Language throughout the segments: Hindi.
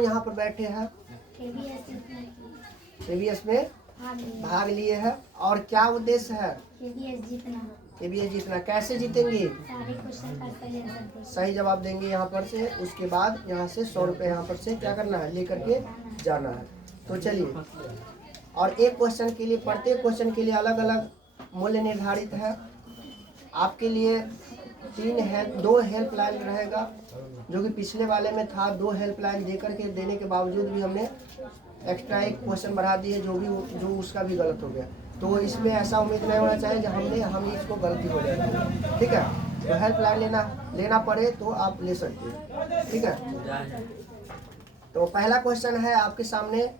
कौन यहाँ पर बैठे हैं? KVS में भाग लिए हैं। और क्या उद्देश्य है? KVS जीतना। कैसे जीतेंगे? सही जवाब देंगे यहाँ पर से, उसके बाद यहाँ से 100 रुपये यहाँ पर से क्या करना है, लेकर के जाना है। तो चलिए, और एक क्वेश्चन के लिए, प्रत्येक क्वेश्चन के लिए अलग अलग मूल्य निर्धारित है। आपके लिए 2 हेल्पलाइन रहेगा, जो कि पिछले वाले में था। 2 हेल्पलाइन देने के बावजूद भी हमने एक्स्ट्रा एक क्वेश्चन बढ़ा दिए, जो उसका भी गलत हो गया। तो इसमें ऐसा उम्मीद नहीं होना चाहिए कि हम इसको गलती हो जाएगी। ठीक है, तो हेल्पलाइन लेना पड़े तो आप ले सकते हैं। ठीक है, तो पहला क्वेश्चन है आपके सामने,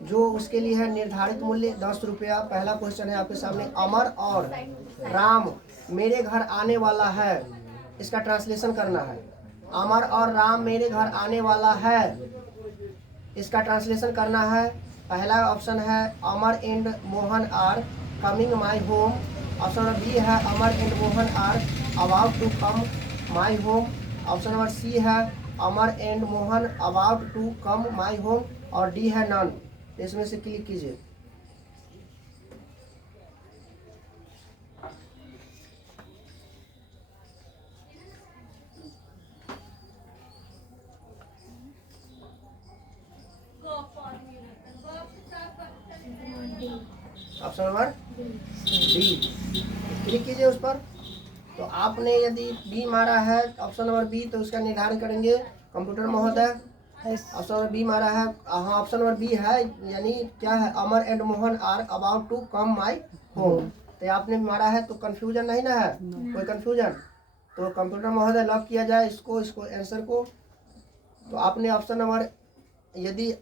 जो उसके लिए है निर्धारित मूल्य 10 रुपया। पहला क्वेश्चन है आपके सामने, अमर और राम मेरे घर आने वाला है। इसका ट्रांसलेशन करना है। अमर और राम मेरे घर आने वाला है, इसका ट्रांसलेशन करना है। पहला ऑप्शन है, Amar and Mohan are coming my home. Option number B है, Amar and Mohan are about to come my home. Option number C है, Amar and Mohan about to come my home. और डी है नन। इसमें से क्लिक कीजिए। ऑप्शन नंबर डी, क्लिक कीजिए उस पर। तो आपने यदि बी मारा है, ऑप्शन नंबर बी, तो उसका निर्धारण करेंगे कंप्यूटर महोदय। ऑप्शन नंबर बी मारा है, हाँ ऑप्शन नंबर बी है, यानी क्या है, Amar and Mohan are about to come my home. तो आपने मारा है, तो कंफ्यूजन नहीं ना है? कोई कंफ्यूजन? तो कंप्यूटर महोदय लॉक किया जाए इसको आंसर को। तो आपने ऑप्शन नंबर, यदि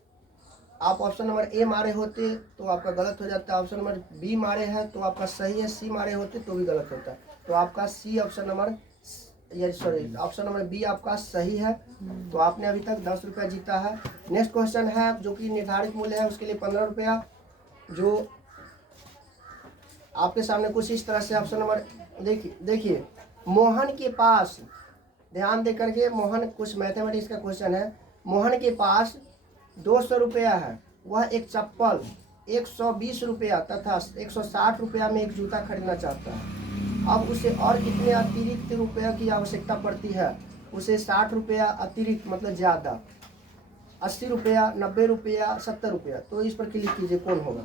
आप ऑप्शन नंबर ए मारे होते तो आपका गलत हो जाता है। ऑप्शन नंबर बी मारे हैं तो आपका सही है। सी मारे होते तो भी गलत होता है। तो आपका C option number, option number B आपका सही है। तो आपने अभी तक 10 रुपया जीता है। नेक्स्ट क्वेश्चन है, जो कि निर्धारित मूल्य है, उसके लिए 15 रुपया। जो आपके सामने कुछ इस तरह से ऑप्शन नंबर देखिए, मोहन के पास, ध्यान दे करके, मोहन, कुछ मैथमेटिक्स का क्वेश्चन है। मोहन के पास 200 रुपया है। वह एक चप्पल 120 रुपया तथा 160 रुपया में एक जूता खरीदना चाहता है। अब उसे और कितने अतिरिक्त रुपया की आवश्यकता पड़ती है? उसे 60 रुपया अतिरिक्त, मतलब ज़्यादा, 80 रुपया, 90 रुपया, 70 रुपया। तो इस पर क्लिक कीजिए, कौन होगा?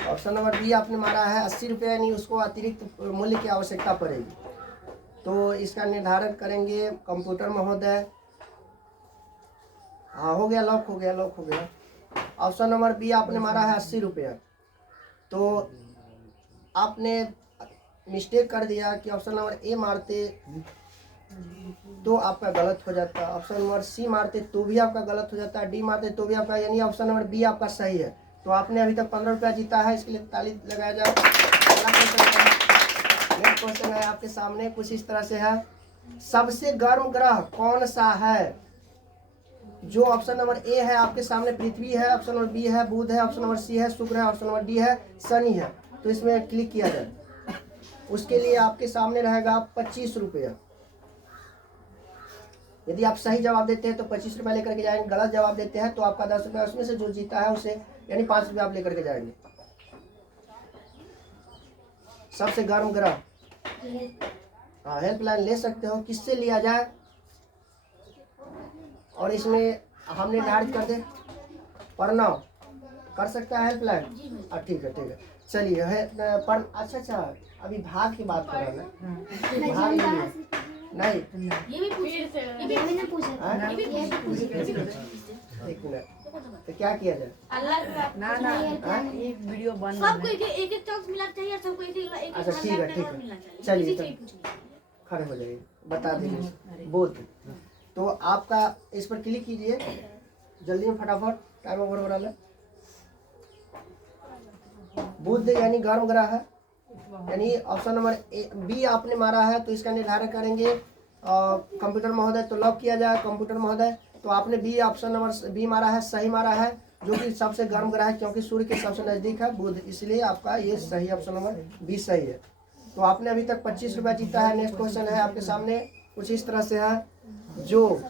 ऑप्शन नंबर बी आपने मारा है, 80 रुपया, यानी उसको अतिरिक्त मूल्य की आवश्यकता पड़ेगी। तो इसका निर्धारण करेंगे कंप्यूटर महोदय। हाँ, हो गया, लॉक हो गया। ऑप्शन नंबर बी आपने मारा है 80 रुपया। तो आपने मिस्टेक कर दिया कि ऑप्शन नंबर ए मारते तो आपका गलत हो जाता। ऑप्शन नंबर सी मारते तो भी आपका गलत हो जाता। डी मारते तो भी आपका, यानी ऑप्शन नंबर बी आपका सही है। तो आपने अभी तक 15 रुपया जीता है, इसके लिए ताली लगाया जाए। नेक्स्ट क्वेश्चन है आपके सामने, कुछ इस तरह से है, सबसे गर्म ग्रह कौन सा है? जो ऑप्शन नंबर ए है आपके सामने, पृथ्वी है। ऑप्शन नंबर बी है बुध है। ऑप्शन नंबर सी है शुक्र है। ऑप्शन नंबर डी है शनि है। तो इसमें क्लिक किया जाए। उसके लिए आपके सामने रहेगा 25 रुपया। यदि आप सही जवाब देते हैं तो 25 रुपया लेकर के जाएंगे। गलत जवाब देते हैं तो आपका 10 रुपया, उसमें से जो जीता है उसे, यानी 5 रुपया आप लेकर के जाएंगे। सबसे गर्म ग्रह, हाँ, हेल्पलाइन ले सकते हो। किससे लिया जाए? और इसमें हम निर्धारित कर दे, प्रणव कर सकता है हेल्पलाइन? ठीक है। चलिए, अच्छा, अभी भाग की बात कर रहा है। भाग नहीं, ये भी पूछा। एक मिनट, तो क्या किया जाए? ना एक वीडियो बन, सबको एक चांस मिलना चाहिए, सबको एक। अच्छा, ठीक है। चलिए, तो खड़े हो जाइए, बता दीजिए। बुध, तो आपका इस पर क्लिक कीजिए जल्दी में, फटाफट, टाइम ओवर हो रहा है। बुध यानी गर्म ग्रह है, यानी ऑप्शन नंबर बी आपने मारा है। तो इसका निर्धारण करेंगे कंप्यूटर महोदय। तो लॉक किया जाए कंप्यूटर महोदय। तो आपने बी ऑप्शन नंबर बी मारा है, सही मारा है, जो कि सबसे गर्म ग्रह है क्योंकि सूर्य के सबसे नज़दीक है बुध, इसलिए आपका ये सही ऑप्शन नंबर बी सही है। तो आपने अभी तक 25 रुपया जीता है। नेक्स्ट क्वेश्चन है आपके सामने, कुछ इस तरह से है, जो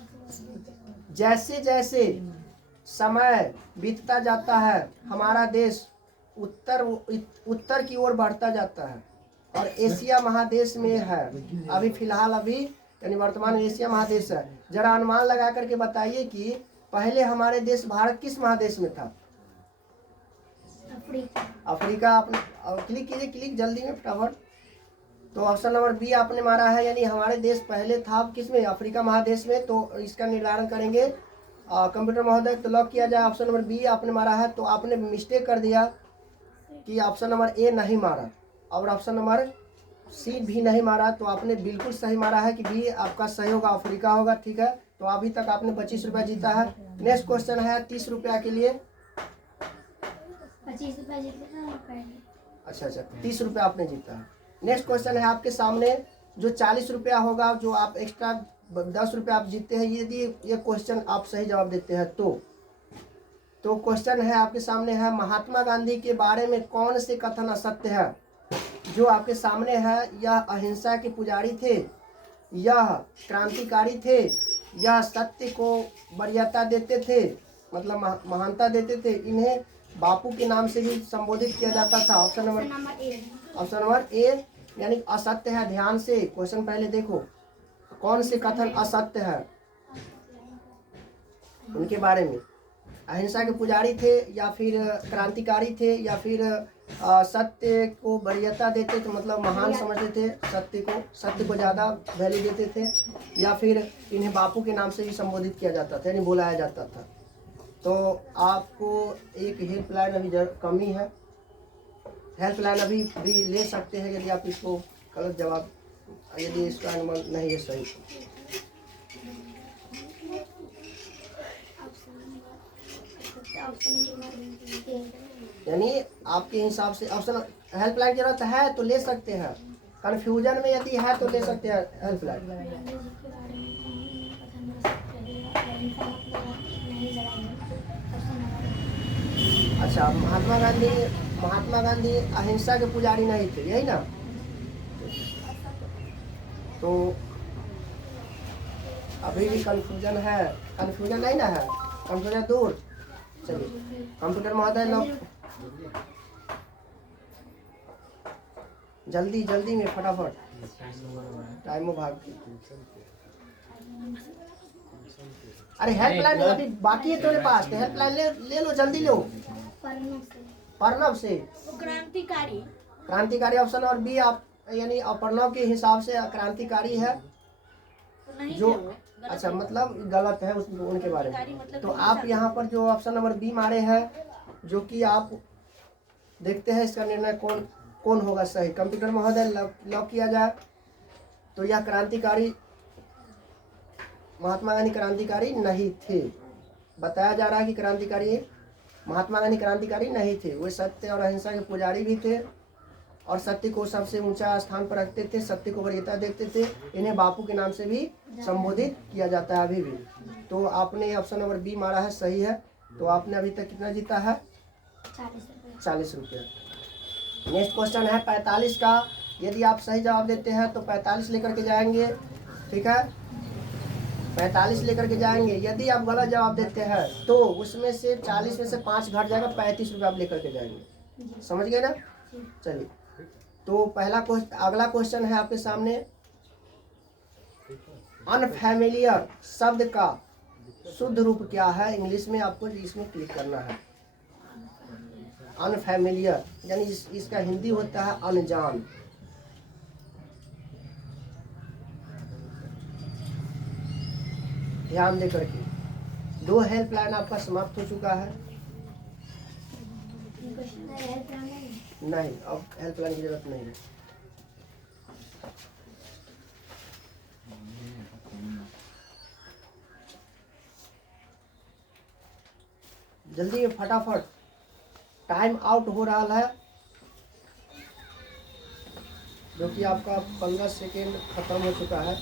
जैसे जैसे समय बीतता जाता है हमारा देश उत्तर की ओर बढ़ता जाता है और एशिया महादेश में है। अभी फिलहाल अभी यानी वर्तमान में एशिया महादेश है। जरा अनुमान लगा करके बताइए कि पहले हमारे देश भारत किस महादेश में था? अफ्रीका। आपने क्लिक कीजिए, क्लिक जल्दी में फटाफट। तो ऑप्शन नंबर बी आपने मारा है, यानी हमारे देश पहले था किस में? अफ्रीका महादेश में। तो इसका निर्धारण करेंगे कंप्यूटर महोदय, तो लॉक किया जाए। ऑप्शन नंबर बी आपने मारा है, तो आपने मिस्टेक कर दिया कि ऑप्शन नंबर ए नहीं मारा और ऑप्शन नंबर सी भी नहीं मारा। तो आपने बिल्कुल सही मारा है कि बी आपका सही होगा, अफ्रीका होगा। ठीक है, तो अभी तक आपने 25 रुपया जीता है। नेक्स्ट क्वेश्चन है 30 रुपया के लिए। 25 रुपया जीते। अच्छा, 30 रुपया आपने जीता है। नेक्स्ट क्वेश्चन है आपके सामने, जो 40 रुपया होगा, जो आप एक्स्ट्रा 10 रुपया आप जीतते हैं यदि ये क्वेश्चन आप सही जवाब देते हैं तो क्वेश्चन है आपके सामने है, महात्मा गांधी के बारे में कौन से कथन असत्य है? जो आपके सामने है, यह अहिंसा के पुजारी थे, यह क्रांतिकारी थे, यह सत्य को वरीयता देते थे, मतलब महानता देते थे, इन्हें बापू के नाम से भी संबोधित किया जाता था। ऑप्शन नंबर ए यानी असत्य है। ध्यान से क्वेश्चन पहले देखो, कौन से कथन असत्य है उनके बारे में? अहिंसा के पुजारी थे, या फिर क्रांतिकारी थे, या फिर सत्य को वरीयता देते थे, मतलब महान समझते थे, सत्य को ज़्यादा वैल्यू देते थे, या फिर इन्हें बापू के नाम से भी संबोधित किया जाता था यानी बुलाया जाता था। तो आपको एक हेल्पलाइन अभी कमी है, हेल्पलाइन अभी भी ले सकते हैं यदि आप इसको गलत जवाब, यदि इसका अनुमान नहीं है सही। यानी आपके हिसाब से ऑप्शन हेल्पलाइन की जरूरत है तो ले सकते हैं, कंफ्यूजन में यदि है तो ले सकते हैं हेल्पलाइन। अच्छा, महात्मा गांधी अहिंसा के पुजारी नहीं थे, यही ना? तो अभी भी कंफ्यूजन है, कंफ्यूजन नहीं ना है, कंफ्यूजन दूर। चलिए कंप्यूटर महोदय लोग जल्दी जल्दी में फटाफट, टाइम भाग। अरे हेल्पलाइन अभी बाकी है तुम्हारे पास, तो हेल्पलाइन ले लो, जल्दी लो। प्रणव से क्रांतिकारी ऑप्शन और बी आप, यानी प्रणव के हिसाब से क्रांतिकारी है जो, अच्छा मतलब गलत है उनके बारे में। तो आप यहाँ पर जो ऑप्शन नंबर बी मारे हैं, जो कि आप देखते हैं इसका निर्णय कौन होगा सही। कंप्यूटर महोदय लॉक किया जाए। तो यह क्रांतिकारी, महात्मा गांधी क्रांतिकारी नहीं थे। बताया जा रहा है कि महात्मा गांधी क्रांतिकारी नहीं थे, वे सत्य और अहिंसा के पुजारी भी थे और सत्य को सबसे ऊंचा स्थान पर रखते थे, सत्य को वरीयता देते थे, इन्हें बापू के नाम से भी संबोधित किया जाता है अभी भी। तो आपने ऑप्शन नंबर बी मारा है, सही है। तो आपने अभी तक कितना जीता है? 40 रुपया। नेक्स्ट क्वेश्चन है 45 का। यदि आप सही जवाब देते हैं तो 45 लेकर के जाएंगे, ठीक है, 45 लेकर के जाएंगे। यदि आप गलत जवाब देते हैं तो उसमें से 40 में से 5 घट जाएगा, 35 रुपये आप लेकर के जाएंगे। समझ गए ना? चलिए, तो अगला क्वेश्चन है आपके सामने, अनफैमिलियर शब्द का शुद्ध रूप क्या है? इंग्लिश में आपको इसमें क्लिक करना है। अनफैमिलियर यानी इसका हिंदी होता है अनजान। ध्यान दे करके, 2 हेल्पलाइन आपका समाप्त हो चुका है। नहीं, अब हेल्पलाइन की जरूरत नहीं है। जल्दी में फटाफट, टाइम आउट हो रहा है, जो कि आपका 15 सेकेंड खत्म हो चुका है।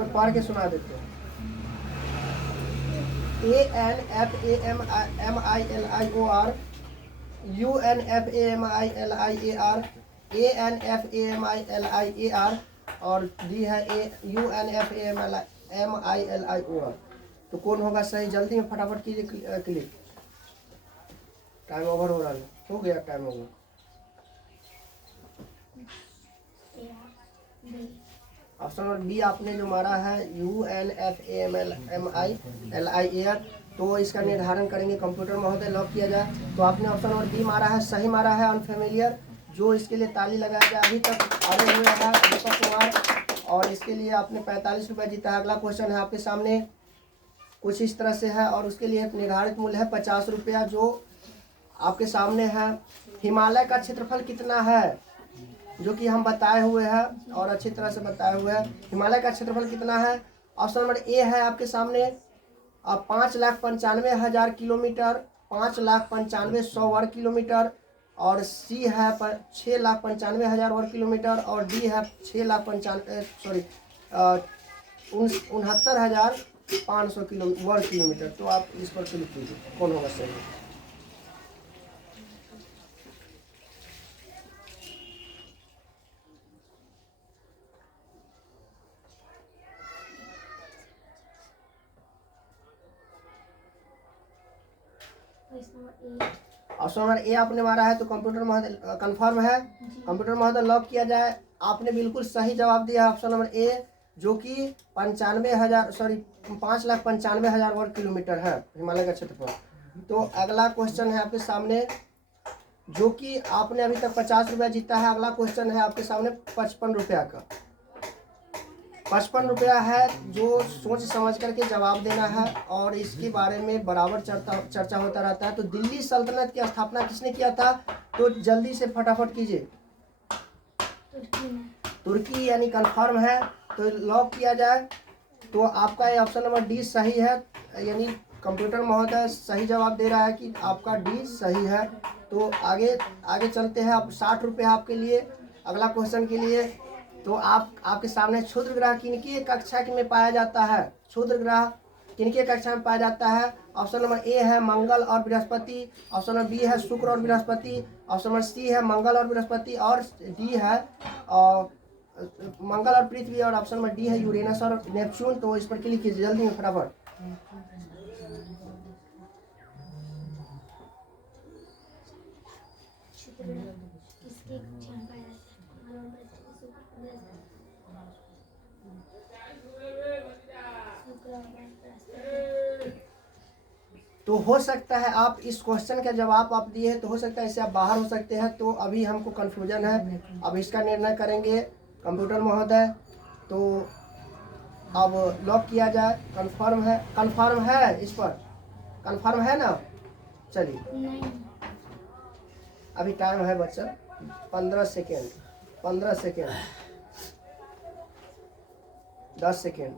बार पढ़ के सुना देते हैं। ANFAMILIOR, UNFAMILIAR, ANFAMILIAR और डी है UNFAMILIOR। तो कौन होगा सही? जल्दी में फटाफट कीजिए क्लिक। टाइम ओवर हो रहा है, हो गया time over. Option number B आपने जो मारा है UNFAMILIAR, तो इसका निर्धारण करेंगे कंप्यूटर महोदय, लॉक किया जाए। तो आपने ऑप्शन नंबर बी मारा है, सही मारा है, अनफेमिलियर। जो इसके लिए ताली लगाया जाए। अभी तक आगे हुए हैं दीपक कुमार, और इसके लिए आपने 45 रुपये जीता है। अगला क्वेश्चन है आपके सामने, कुछ इस तरह से है, और उसके लिए निर्धारित मूल्य है 50 रुपया, जो आपके सामने है। हिमालय का क्षेत्रफल कितना है, जो कि हम बताए हुए हैं और अच्छी तरह से बताए हुए हैं। हिमालय का क्षेत्रफल कितना है? ऑप्शन नंबर ए है आपके सामने 5,95,000 किलोमीटर, 5,95,100 वर्ग किलोमीटर, और सी है 6,95,000 वर्ग किलोमीटर, और डी है 69,500 वर्ग किलोमीटर। तो आप इस पर क्लिक कीजिए, कौन होगा सही? ऑप्शन नंबर ए आपने मारा है, तो कंप्यूटर महोदय कंफर्म है, कंप्यूटर महोदय लॉक किया जाए। आपने बिल्कुल सही जवाब दिया है ऑप्शन नंबर ए, जो कि 5,95,000 वर्ग किलोमीटर है हिमालय का क्षेत्रफल। तो अगला क्वेश्चन है आपके सामने, जो कि आपने अभी तक 50 रुपया जीता है। अगला क्वेश्चन है आपके सामने 55 रुपया का। 55 रुपया है, जो सोच समझ करके जवाब देना है, और इसके बारे में बराबर चर्चा होता रहता है। तो दिल्ली सल्तनत की स्थापना किसने किया था? तो जल्दी से फटाफट कीजिए। तुर्की यानी कंफर्म है, तो लॉक किया जाए। तो आपका ये ऑप्शन नंबर डी सही है, यानी कंप्यूटर महोदय सही जवाब दे रहा है कि आपका डी सही है। तो आगे चलते हैं। अब 60 रुपये आपके लिए अगला क्वेश्चन के लिए। तो आपके सामने क्षुद्र ग्रह किनकी कक्षा में पाया जाता है? क्षुद्र ग्रह किनकी कक्षा में पाया जाता है? ऑप्शन नंबर ए है मंगल और बृहस्पति, ऑप्शन नंबर बी है शुक्र और बृहस्पति, ऑप्शन नंबर सी है मंगल और बृहस्पति, और डी है मंगल और पृथ्वी, और ऑप्शन नंबर डी है यूरेनस और नेपच्यून। तो इस पर क्लिक कीजिए जल्दी में फटाफट। तो हो सकता है आप इस क्वेश्चन का जवाब आप दिए तो हो सकता है इससे आप बाहर हो सकते हैं। तो अभी हमको कन्फ्यूजन है, अब इसका निर्णय करेंगे कंप्यूटर महोदय। तो अब लॉक किया जाए। कंफर्म है, कंफर्म है, इस पर कंफर्म है ना? चलिए अभी टाइम है बच्चा 15 सेकेंड, 15 सेकेंड, 10 सेकेंड।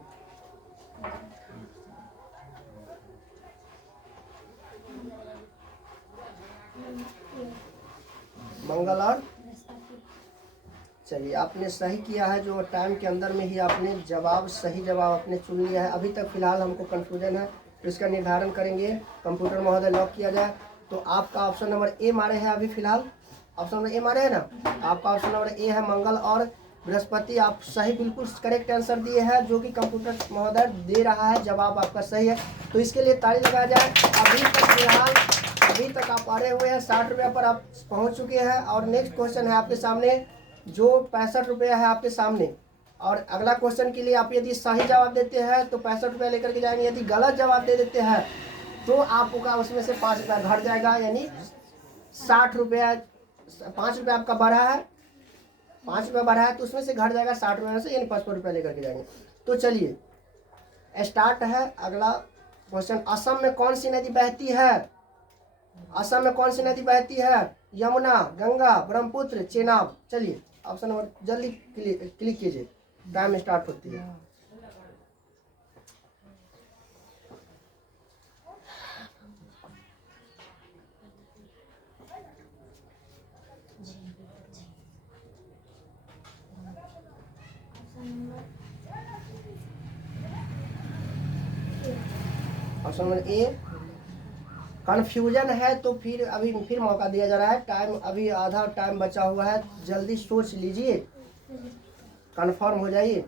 मंगल और चलिए आपने सही किया है, जो टाइम के अंदर में ही आपने सही जवाब आपने चुन लिया है। अभी तक फिलहाल हमको कंफ्यूजन है, तो इसका निर्धारण करेंगे। कंप्यूटर महोदय लॉक किया जाए। तो आपका ऑप्शन नंबर ए मारे हैं, अभी फिलहाल ऑप्शन नंबर ए मारे हैं ना? आपका ऑप्शन नंबर ए है मंगल और बृहस्पति। आप सही बिल्कुल करेक्ट आंसर दिए हैं, जो कि कंप्यूटर महोदय दे रहा है, जवाब आपका सही है। तो इसके लिए ताली लगाया जाए। अभी तक आप आए हुए हैं, 60 रुपया पर आप पहुंच चुके हैं। और नेक्स्ट क्वेश्चन है आपके सामने, जो 65 रुपया है आपके सामने। और अगला क्वेश्चन के लिए आप यदि सही जवाब देते हैं तो 65 रुपया लेकर के जाएंगे, यदि गलत जवाब दे देते हैं तो आपका उसमें से 5 रुपया घट जाएगा, यानी 60 रुपया। 5 रुपया आपका बढ़ा है, 5 रुपया बढ़ा है, तो उसमें से घट जाएगा 60 रुपये में से, यानी 55 रुपया लेकर के जाएंगे। तो चलिए स्टार्ट है अगला क्वेश्चन। असम में कौन सी नदी बहती है? असम में कौन सी नदी बहती है? यमुना, गंगा, ब्रह्मपुत्र, चेनाब। चलिए ऑप्शन नंबर जल्दी क्लिक कीजिए, टाइम स्टार्ट होती है। Option number A. कन्फ्यूजन है तो फिर अभी फिर मौका दिया जा रहा है, टाइम अभी आधा टाइम बचा हुआ है, जल्दी सोच लीजिए, कंफर्म हो जाइए।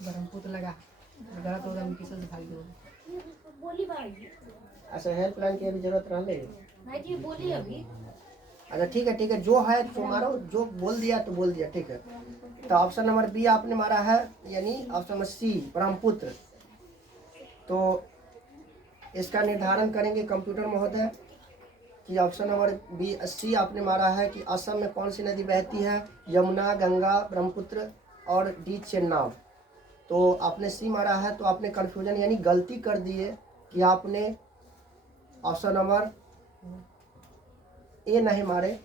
ब्रह्मपुत्र लगा गलत होगा उनकी से भाई दो। बोली भाई अच्छा हेल्पलाइन की अभी जरूरत रह गई। भाई जी बोली अभी। अच्छा ठीक है, जो है तो मारो, जो बोल दिया तो बोल दिया, ठीक है। तो ऑप्शन नंबर बी आपने मारा है, यानी ऑप्शन नंबर सी ब्रह्मपुत्र। तो इसका निर्धारण करेंगे कंप्यूटर महोदय कि ऑप्शन नंबर बी सी आपने मारा है कि असम में कौन सी नदी बहती है, यमुना, गंगा, ब्रह्मपुत्र और डी चेनाब। तो आपने सी मारा है, तो आपने कन्फ्यूजन यानी गलती कर दी है कि आपने ऑप्शन नंबर ए नहीं मारे,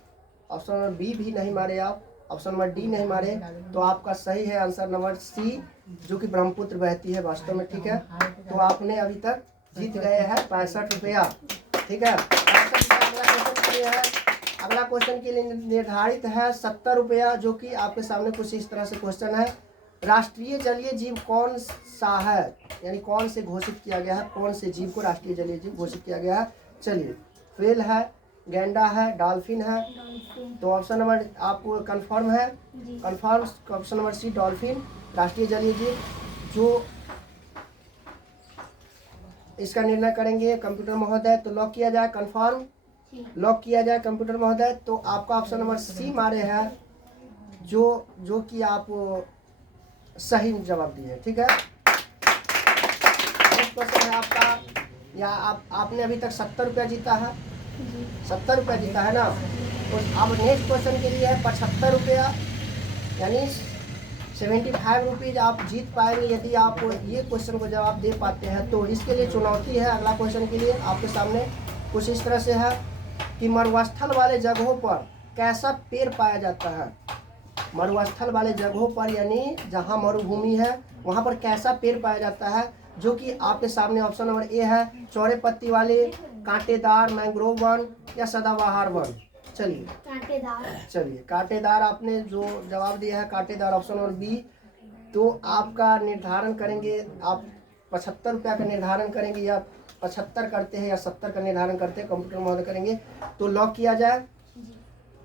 ऑप्शन नंबर बी भी नहीं मारे, आप ऑप्शन नंबर डी नहीं मारे। तो आपका सही है आंसर नंबर सी, जो कि ब्रह्मपुत्र बहती है वास्तव में, ठीक है। तो आपने अभी तक जीत गए हैं 65 रुपया, ठीक है। 65 है। अगला क्वेश्चन के लिए निर्धारित है 70 रुपया, जो कि आपके सामने कुछ इस तरह से क्वेश्चन है। राष्ट्रीय जलीय जीव कौन सा है, यानी कौन से घोषित किया गया है, कौन से जीव को राष्ट्रीय जलीय जीव घोषित किया गया है। चलिए, व्हेल है, गैंडा है, डॉल्फिन है। तो ऑप्शन नंबर आपको कंफर्म है, confirm option number C dolphin राष्ट्रीय जलीय जीव। जो इसका निर्णय करेंगे कंप्यूटर महोदय, तो लॉक किया जाए, कंफर्म लॉक किया जाए कंप्यूटर महोदय। तो आपका ऑप्शन नंबर सी मारे है, जो कि आप सही जवाब दिए, ठीक है। नेक्स्ट क्वेश्चन है आपका, या आपने अभी तक 70 रुपया जीता है, 70 रुपया जीता है ना। तो अब नेक्स्ट क्वेश्चन के लिए है 75 रुपया, यानी 75 रुपीज़ आप जीत पाएंगे यदि आप ये क्वेश्चन को जवाब दे पाते हैं। तो इसके लिए चुनौती है, अगला क्वेश्चन के लिए आपके सामने कुछ इस तरह से है कि मरुस्थल वाले जगहों पर कैसा पेड़ पाया जाता है। मरुस्थल वाले जगहों पर यानी जहाँ मरुभूमि है वहाँ पर कैसा पेड़ पाया जाता है, जो कि आपके सामने ऑप्शन नंबर ए है चौड़े पत्ती वाले, कांटेदार, मैंग्रोव वन या सदाबहार वन। चलिए कांटेदार आपने जो जवाब दिया है कांटेदार ऑप्शन नंबर बी। तो आपका निर्धारण करेंगे, आप 75 रुपया का निर्धारण करेंगे, या 75 करते हैं या 70 का निर्धारण करते हैं, कंप्यूटर महोदय करेंगे। तो लॉक किया जाए,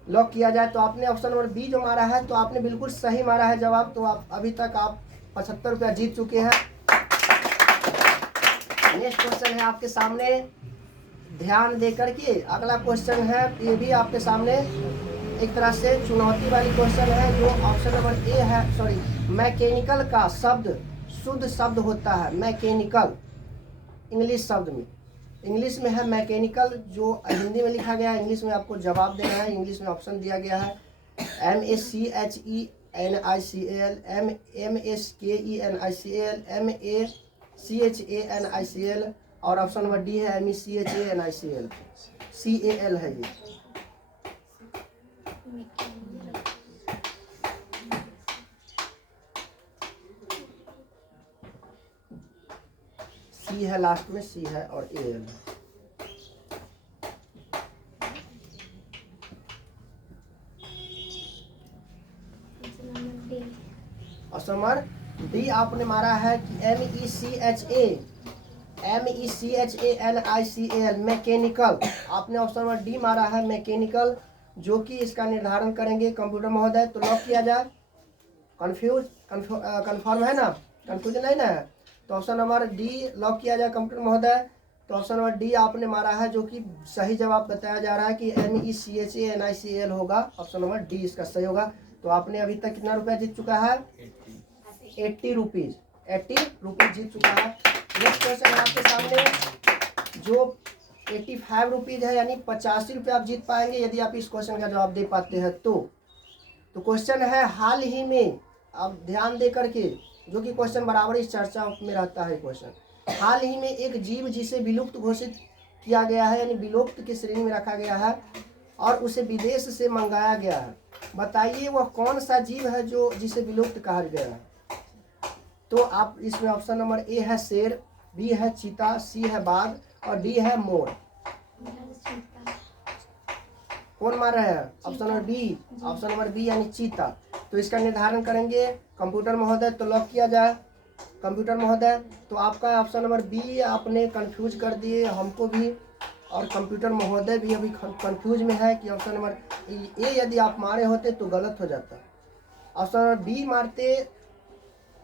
लॉक किया जाए। तो आपने ऑप्शन नंबर बी जो मारा है, तो आपने बिल्कुल सही मारा है जवाब। तो आप अभी तक आप 75 रुपया जीत चुके हैं। नेक्स्ट क्वेश्चन है आपके सामने, ध्यान दे करके अगला क्वेश्चन है, ये भी आपके सामने एक तरह से चुनौती वाली क्वेश्चन है। जो ऑप्शन नंबर ए है, सॉरी, मैकेनिकल का शब्द शुद्ध शब्द होता है, मैकेनिकल इंग्लिश शब्द में, इंग्लिश में है मैकेनिकल, जो हिंदी में लिखा गया है, इंग्लिश में आपको जवाब देना है। इंग्लिश में ऑप्शन दिया गया है MACHENICAL, MSKENICAL, MACHANICAL, और ऑप्शन नंबर डी है MECHANICAL, CAL है ये। सी है लास्ट में, सी है और AL। ऑप्शन नंबर डी आपने मारा है कि MECHANICAL, मैकेनिकल। आपने ऑप्शन नंबर डी मारा है मैकेनिकल, जो कि इसका निर्धारण करेंगे कंप्यूटर महोदय। तो लॉक किया जाए, कंफर्म है ना, कंफ्यूजन नहीं ना है। तो ऑप्शन नंबर डी लॉक किया जाए कंप्यूटर महोदय। तो ऑप्शन नंबर डी आपने मारा है, जो कि सही जवाब बताया जा रहा है कि MECHANICAL होगा, ऑप्शन नंबर डी इसका सही होगा। तो आपने अभी तक कितना रुपया जीत चुका है, 80 रुपीज़, 80 रुपीज़ जीत चुका है। नेक्स्ट क्वेश्चन है आपके सामने, जो 85 रुपीज़ है, यानी 85 रुपये आप जीत पाएंगे यदि आप इस क्वेश्चन का जवाब दे पाते हैं। तो क्वेश्चन है, हाल ही में, आप ध्यान दे करके, जो कि क्वेश्चन बराबर इस चर्चा में रहता है क्वेश्चन, हाल ही में एक जीव जिसे विलुप्त घोषित किया गया है, यानी विलुप्त की श्रेणी में रखा गया है और उसे विदेश से मंगाया गया है, बताइए वह कौन सा जीव है जो जिसे विलुप्त कहा गया है। तो आप इसमें ऑप्शन नंबर ए है शेर, बी है चीता, सी है बाघ और डी है मोर। कौन मार रहा है? Option number B, option number B यानी चीता। तो इसका निर्धारण करेंगे कंप्यूटर महोदय, तो लॉक किया जाए कंप्यूटर महोदय। तो आपका ऑप्शन नंबर बी आपने कंफ्यूज कर दिए हमको भी, और कंप्यूटर महोदय भी अभी कंफ्यूज में है कि ऑप्शन नंबर ए यदि आप मारे होते तो गलत हो जाता। ऑप्शन नंबर बी मारते,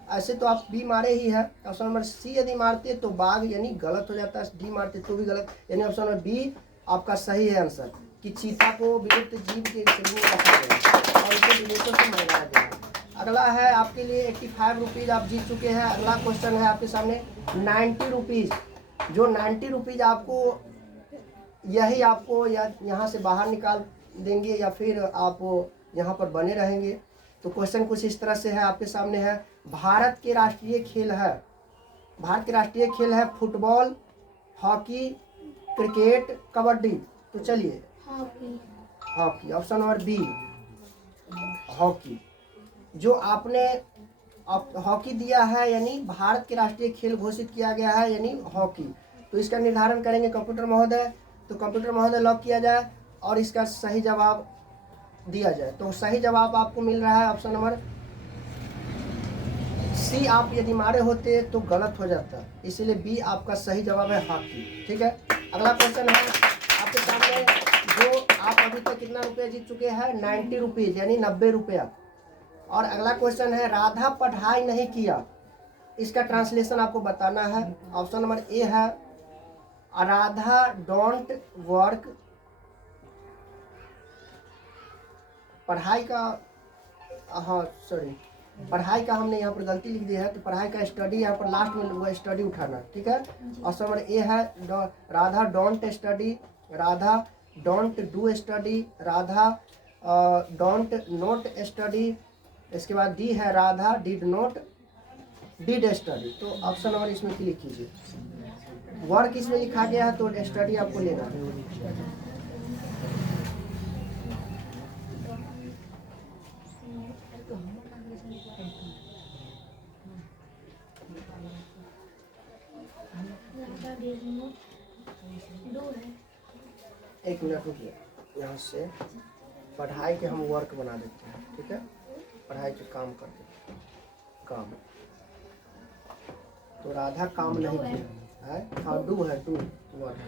ऐसे तो आप बी मारे ही है। ऑप्शन नंबर सी यदि मारते तो बाघ यानी गलत हो जाता है, डी मारते तो भी गलत, यानी ऑप्शन नंबर बी आपका सही है आंसर, कि चीता को विलुप्त जीव के श्रेणी में रखा गया और इसे विदेशों से मंगाया गया। अगला है आपके लिए 85 रुपीज़ आप जीत चुके हैं। अगला क्वेश्चन है आपके सामने 90 रुपीज़, जो 90 रुपीज़ आपको यही आपको या यहाँ से बाहर निकाल देंगे या फिर आप यहाँ पर बने रहेंगे। तो क्वेश्चन कुछ इस तरह से है आपके सामने है, भारत के राष्ट्रीय खेल है, भारत के राष्ट्रीय खेल है फुटबॉल, हॉकी, क्रिकेट, कबड्डी। तो चलिए hockey, option number B hockey. जो आपने हॉकी दिया है यानी भारत के राष्ट्रीय खेल घोषित किया गया है यानी हॉकी। तो इसका निर्धारण करेंगे कंप्यूटर महोदय। तो कंप्यूटर महोदय लॉक किया जाए और इसका सही जवाब दिया जाए। तो सही जवाब आपको मिल रहा है ऑप्शन नंबर सी। आप यदि मारे होते तो गलत हो जाता, इसीलिए बी आपका सही जवाब है हॉकी। ठीक है, अगला क्वेश्चन है आपके सामने, जो आप अभी तक कितना रुपया जीत चुके हैं? 90 रुपीज़ यानी 90 रुपया। और अगला क्वेश्चन है राधा पढ़ाई नहीं किया, इसका ट्रांसलेशन आपको बताना है। ऑप्शन नंबर ए है राधा डोंट वर्क, पढ़ाई का, हाँ सॉरी, पढ़ाई का हमने यहाँ पर गलती लिख दी है, तो पढ़ाई का स्टडी यहाँ पर लास्ट में वो स्टडी उठाना। ठीक है, ऑप्शन नंबर ए है Radha don't study, Radha don't do study, Radha don't note study. इसके बाद डी है Radha did note did study. तो ऑप्शन नंबर इसमें क्लिक कीजिए। वर्क इसमें लिखा गया है तो स्टडी आपको लेना है। एक मिनट रुकिए, यहाँ से पढ़ाई के हम वर्क बना देते हैं। ठीक है, पढ़ाई के काम कर देते हैं, काम। तो राधा काम नहीं किया है, हाँ डू है, डू वर्क।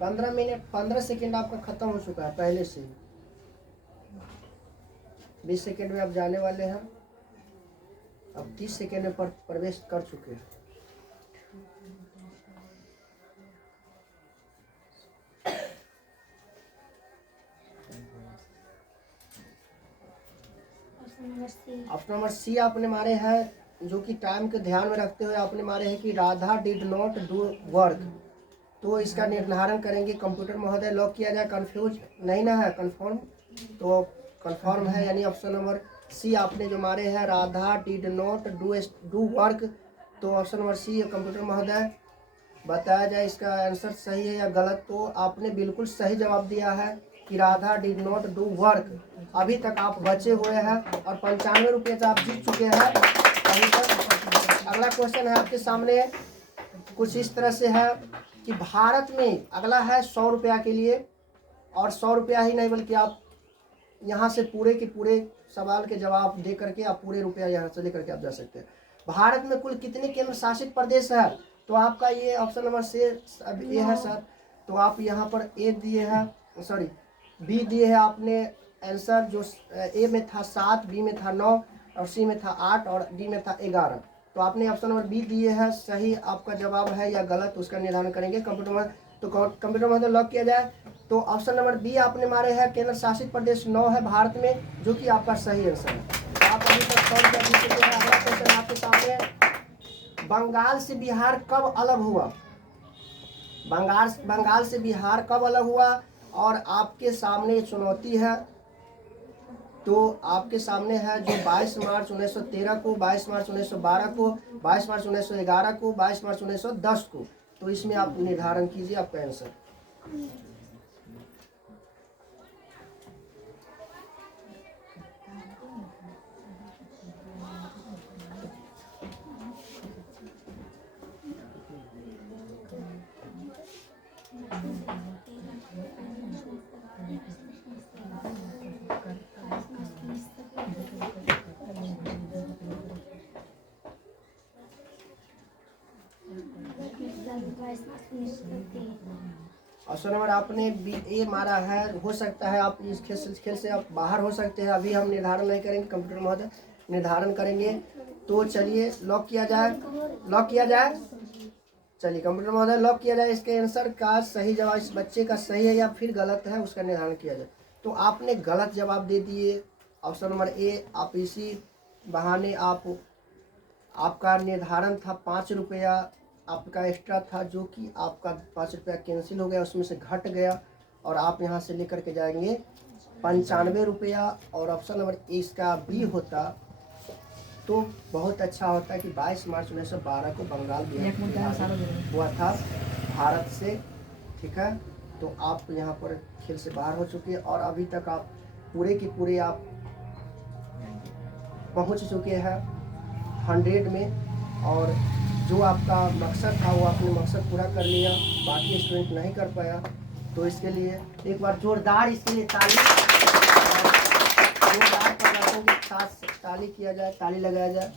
15 मिनट 15 सेकेंड आपका खत्म हो चुका है पहले से ही। 20 सेकेंड में आप जाने वाले हैं, अब 30 सेकेंड में प्रवेश कर चुके हैं। ऑप्शन नंबर सी आपने मारे हैं, जो कि टाइम के ध्यान में रखते हुए आपने मारे हैं कि Radha did not do work. तो इसका निर्धारण करेंगे कंप्यूटर महोदय, लॉक किया जाए। कंफ्यूज नहीं ना है, कंफर्म? तो कंफर्म है, यानी ऑप्शन नंबर सी आपने जो मारे हैं Radha did not do work. तो ऑप्शन नंबर सी कंप्यूटर महोदय बताया जाए इसका आंसर सही है या गलत। तो आपने बिल्कुल सही जवाब दिया है कि Radha did not do work. अभी तक आप बचे हुए हैं और 95 रुपये से आप जीत चुके हैं अभी तक। अगला क्वेश्चन है आपके सामने, कुछ इस तरह से है कि भारत में, अगला है 100 रुपया के लिए, और 100 रुपया ही नहीं बल्कि आप यहाँ से पूरे के पूरे सवाल के जवाब दे करके आप पूरे रुपया यहाँ से लेकर के आप जा सकते हैं। भारत में कुल कितने केंद्र शासित प्रदेश है? तो आपका ये ऑप्शन नंबर से ए है सर। तो आप यहाँ पर ए दिए हैं, सॉरी बी दिए हैं आपने आंसर, जो ए में था 7, बी में था 9 और सी में था 8 और डी में था 11। तो आपने ऑप्शन नंबर बी दिए हैं, सही आपका जवाब है या गलत उसका निर्धारण करेंगे कंप्यूटर में। तो कंप्यूटर में लॉक किया जाए। तो ऑप्शन नंबर बी आपने मारे हैं, केंद्र शासित प्रदेश 9 है भारत में, जो कि आपका सही आंसर है। तो आप अभी तक 100 रुपया जीत चुके हैं। अगला क्वेश्चन आपके सामने, बंगाल से बिहार कब अलग हुआ? बंगाल से बिहार कब अलग हुआ? और आपके सामने चुनौती है, तो आपके सामने है जो 22 मार्च 1913 को, 22 मार्च 1912 को, 22 मार्च 1911 को, 22 मार्च 1910 को। तो इसमें आप निर्धारण कीजिए आपका आंसर। ऑप्शन नंबर आपने ए मारा है। हो सकता है आप इस खेल से आप बाहर हो सकते हैं। अभी हम निर्धारण नहीं करेंगे, कंप्यूटर महोदय निर्धारण करेंगे। तो चलिए लॉक किया जाए, लॉक किया जाए। चलिए कंप्यूटर महोदय लॉक किया जाए। इसके आंसर का सही जवाब इस बच्चे का सही है या फिर गलत है, उसका निर्धारण किया जाए। तो आपने गलत जवाब दे दिए ऑप्शन नंबर ए। आप इसी बहाने आपका निर्धारण था 5 रुपया आपका एक्स्ट्रा था, जो कि आपका 5 रुपया कैंसिल हो गया, उसमें से घट गया और आप यहाँ से लेकर के जाएंगे 95 रुपया। और ऑप्शन नंबर ए इसका बी होता तो बहुत अच्छा होता कि 22 मार्च 1912 को बंगाल हुआ था भारत से। ठीक है, तो आप यहाँ पर खेल से बाहर हो चुके हैं और अभी तक आप पूरे की पूरे आप पहुँच चुके हैं 100 में। और जो आपका मकसद था वो आपने मकसद पूरा कर लिया, बाकी स्टूडेंट नहीं कर पाया। तो इसके लिए एक बार जोरदार इसके लिए ताली, जोरदार प्रदर्शन के साथ ताली किया जाए, ताली लगाया जाए।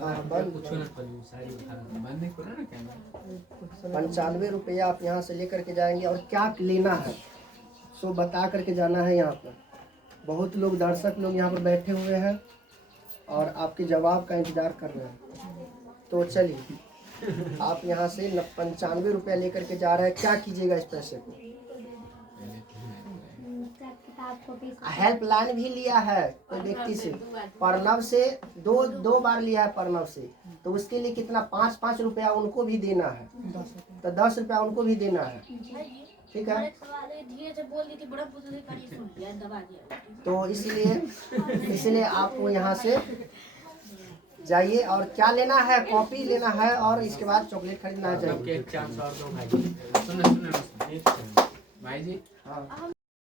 हाँ, 95 रुपया आप यहाँ से लेकर के जाएंगे और क्या लेना है सो बता करके जाना है। यहाँ पर बहुत लोग दर्शक लोग यहाँ पर बैठे हुए हैं और आपके जवाब का इंतजार कर रहे हैं। तो चलिए आप यहाँ से 95 रुपया लेकर के जा रहे हैं। क्या कीजिएगा इस पैसे को? हेल्पलाइन भी लिया है कोई व्यक्ति से, प्रणव से दो बार लिया है प्रणव से। तो उसके लिए कितना 5-5 रुपया उनको भी देना है, तो 10 रुपया उनको भी देना है। ठीक है, तो इसलिए आप यहाँ से जाइए और क्या लेना है, कॉपी लेना है और इसके बाद चॉकलेट खरीदना है। जाइए भाई जी। हाँ